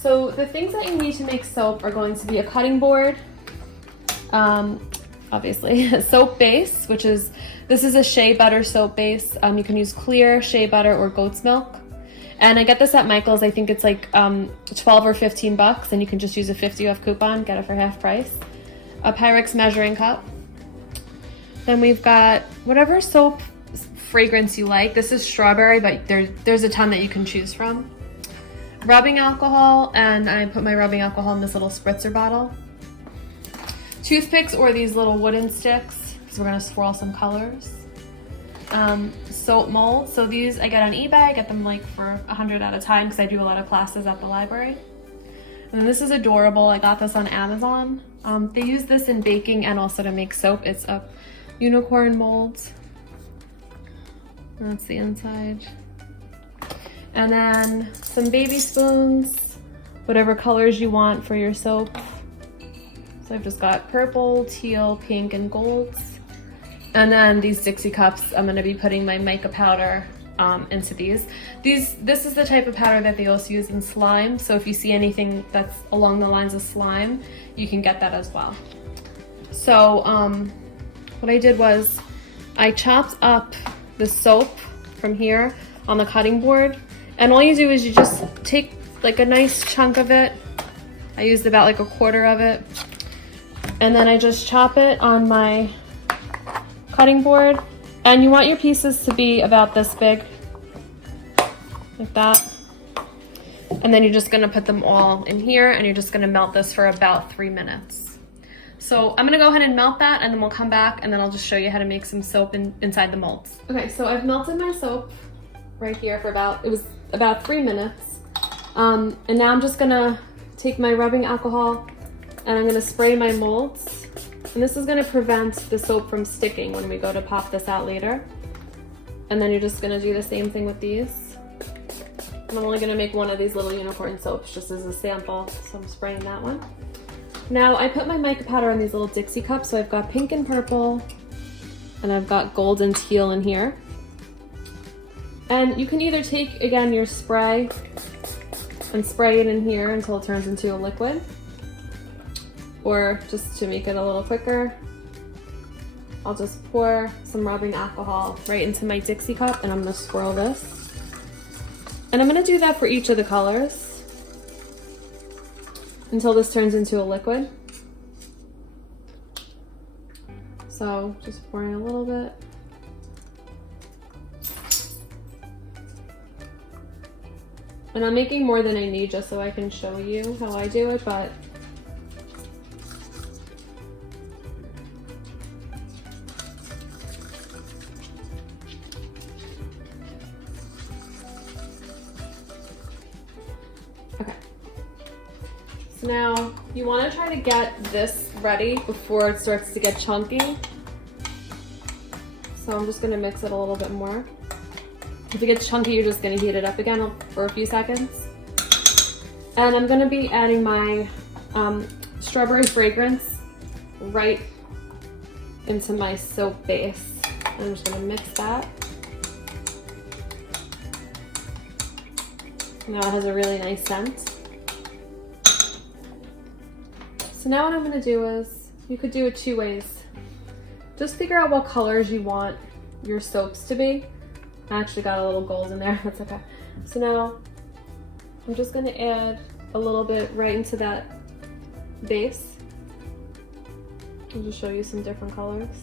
So the things that you need to make soap are going to be a cutting board, obviously, a soap base, this is a shea butter soap base. You can use clear, shea butter, or goat's milk. And I get this at Michael's. I think it's like 12 or 15 bucks, and you can just use a 50 off coupon, get it for half price. A Pyrex measuring cup. Then we've got whatever soap fragrance you like. This is strawberry, but there's a ton that you can choose from. Rubbing alcohol, and I put my rubbing alcohol in this little spritzer bottle. Toothpicks or these little wooden sticks, because we're gonna swirl some colors. Soap molds. So these I get on eBay. I get them like for 100 at a time because I do a lot of classes at the library. And this is adorable. I got this on Amazon. They use this in baking and also to make soap. It's a unicorn mold. That's the inside. And then some baby spoons, whatever colors you want for your soap. So I've just got purple, teal, pink, and golds. And then these Dixie cups, I'm gonna be putting my mica powder into these. This is the type of powder that they also use in slime. So if you see anything that's along the lines of slime, you can get that as well. So what I did was I chopped up the soap from here on the cutting board. And all you do is you just take like a nice chunk of it. I used about like a quarter of it. And then I just chop it on my cutting board. And you want your pieces to be about this big, like that. And then you're just gonna put them all in here and you're just gonna melt this for about 3 minutes. So I'm gonna go ahead and melt that and then we'll come back and then I'll just show you how to make some soap inside the molds. Okay, so I've melted my soap right here for about 3 minutes. And now I'm just gonna take my rubbing alcohol and I'm gonna spray my molds. And this is gonna prevent the soap from sticking when we go to pop this out later. And then you're just gonna do the same thing with these. And I'm only gonna make one of these little unicorn soaps just as a sample, so I'm spraying that one. Now I put my mica powder in these little Dixie cups, so I've got pink and purple, and I've got gold and teal in here. And you can either take, again, your spray and spray it in here until it turns into a liquid, or just to make it a little quicker, I'll just pour some rubbing alcohol right into my Dixie cup and I'm gonna swirl this. And I'm gonna do that for each of the colors until this turns into a liquid. So just pouring a little bit. And I'm making more than I need just so I can show you how I do it, but okay. So now you want to try to get this ready before it starts to get chunky. So I'm just going to mix it a little bit more. If it gets chunky, you're just going to heat it up again for a few seconds. And I'm going to be adding my strawberry fragrance right into my soap base. I'm just going to mix that. Now it has a really nice scent. So now what I'm going to do is, you could do it 2 ways. Just figure out what colors you want your soaps to be. I actually got a little gold in there, that's okay. So now I'm just gonna add a little bit right into that base. I'll just show you some different colors.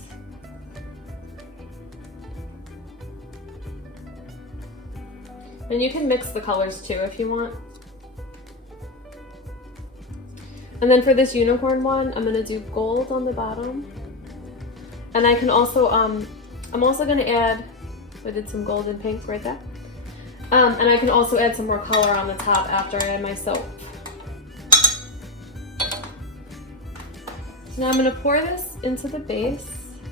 And you can mix the colors too if you want. And then for this unicorn one, I'm gonna do gold on the bottom. And I can also, I'm also gonna add, I did some gold and pink right there. And I can also add some more color on the top after I add my soap. So now I'm gonna pour this into the base,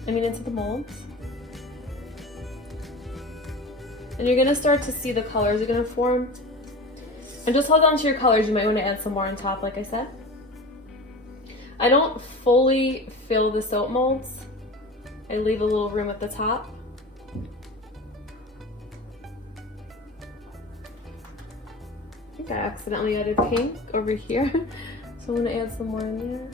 into the molds. And you're gonna start to see the colors are gonna form. And just hold on to your colors, you might wanna add some more on top, like I said. I don't fully fill the soap molds. I leave a little room at the top. think I accidentally added pink over here. So I'm gonna add some more in there.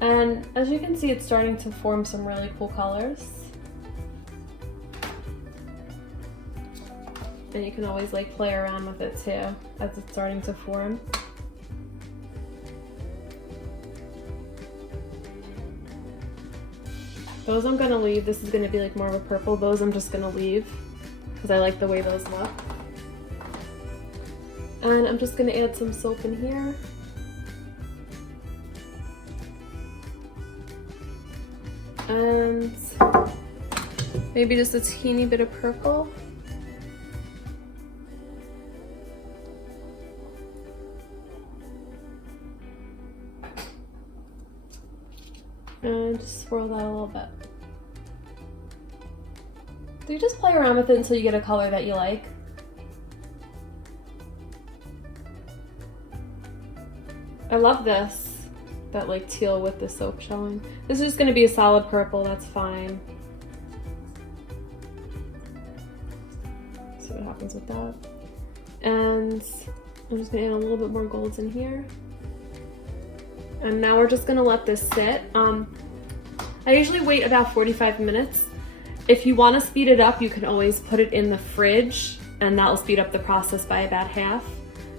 And as you can see, it's starting to form some really cool colors. And you can always like play around with it too as it's starting to form. Those I'm gonna leave. This is gonna be like more of a purple. Those I'm just gonna leave because I like the way those look. And I'm just gonna add some soap in here. And maybe just a teeny bit of purple. And just swirl that a little bit. So you just play around with it until you get a color that you like. I love this, that like teal with the soap showing. This is gonna be a solid purple, that's fine. See what happens with that. And I'm just gonna add a little bit more golds in here. And now we're just gonna let this sit. I usually wait about 45 minutes. If you wanna speed it up, you can always put it in the fridge and that'll speed up the process by about half.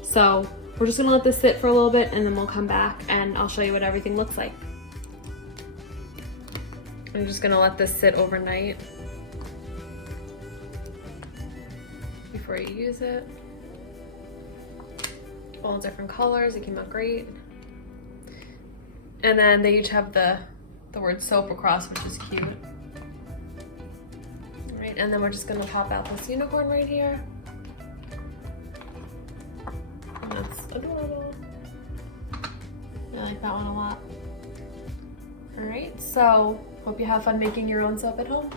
So we're just gonna let this sit for a little bit and then we'll come back and I'll show you what everything looks like. I'm just gonna let this sit overnight before you use it. All different colors, it came out great. And then they each have the word soap across, which is cute. All right, and then we're just gonna pop out this unicorn right here. And that's adorable. I like that one a lot. All right, so hope you have fun making your own soap at home.